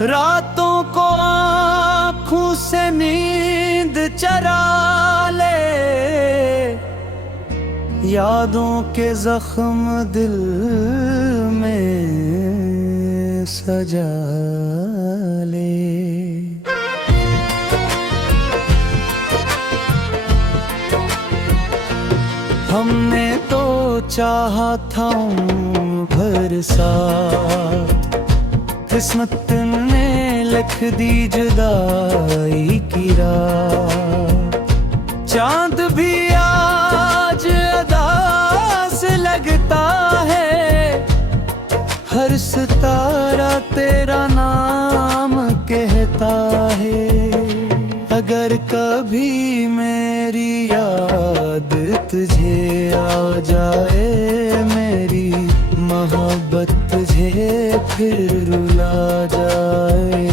रातों को आँखों से नींद चरा ले, यादों के जख्म दिल में सजा ले। हमने तो चाहा था भर सा, किस्मत ने लिख दी जुदाई की राह। चांद भी आज अदा से लगता है, हर सितारा तेरा नाम कहता है। अगर कभी मेरी याद तुझे आ जाए, मेरी मोहब्बत तुझे फिर रुला जाए।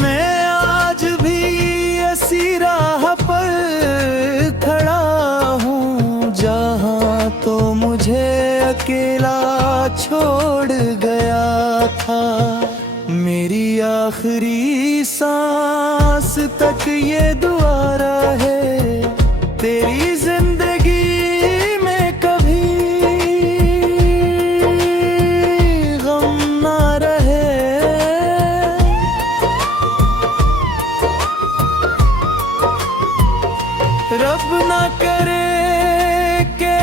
मैं आज भी ऐसी राह पर खड़ा हूँ, जहाँ तो मुझे अकेला छोड़ गया था। मेरी आखिरी सांस तक ये दुआरा है, तेरी जिंदगी में कभी गम ना रहे। रब ना करे कि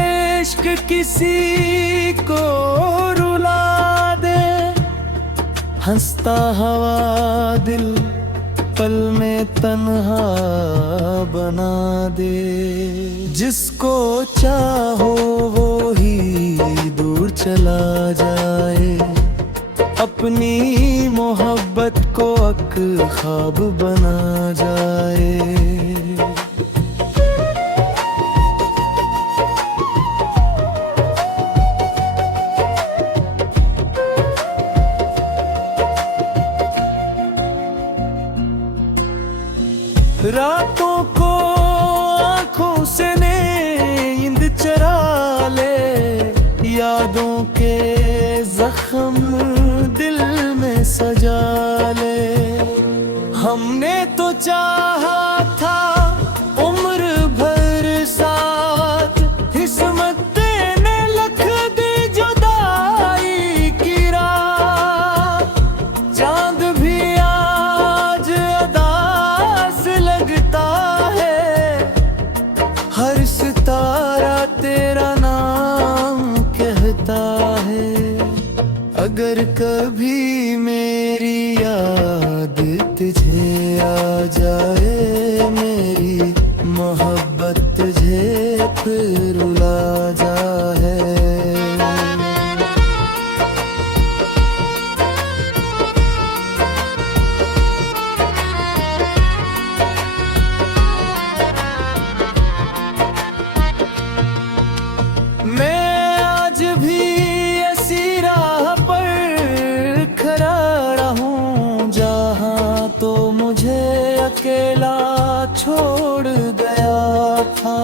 इश्क किसी को रुला दे, हंसता हवा दिल पल में तन्हा बना दे। जिसको चाहो वो ही दूर चला जाए, अपनी मोहब्बत को एक ख्वाब बना जाए। रातों को आँखों से नींद चरा ले, यादों के जख्म दिल में सजा ले। हमने तो चाहा था उम्र भर साथ, किस्मत ने लिख दी जुदाई की राह। चांद भी आज अदास लगता है, हर सितारा तेरा नाम कहता है। अगर कभी मेरी याद तुझे आ जाए, मेरी मोहब्बत तुझे फिर रुला जाए। मैं आज भी ऐसी राह पर खड़ा हूँ, जहाँ तो मुझे अकेला छोड़ गया था।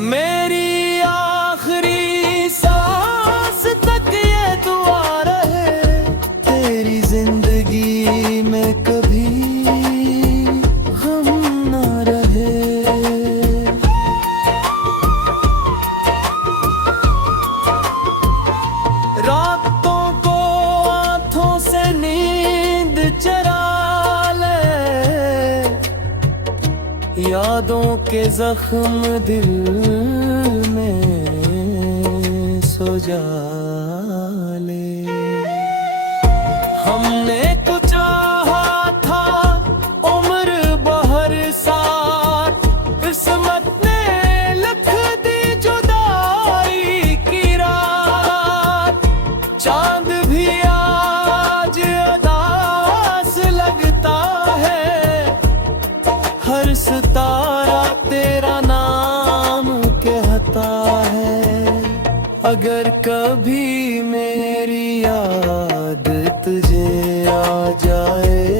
मेरी आखिरी सांस तक ये दुआ रहे, तेरी जिंदगी में कभी गम ना रहे। रातों को आँखों से नींद चरा ले, यादों के जख्म दिल में सो जा ले। हमने तो चाहा था उम्र भर साथ, किस्मत ने लिख दी जुदाई की रात। चांद भी आज अदास लगता है, हर सितारा तेरा नाम कहता है। अगर कभी मेरी याद तुझे आ जाए,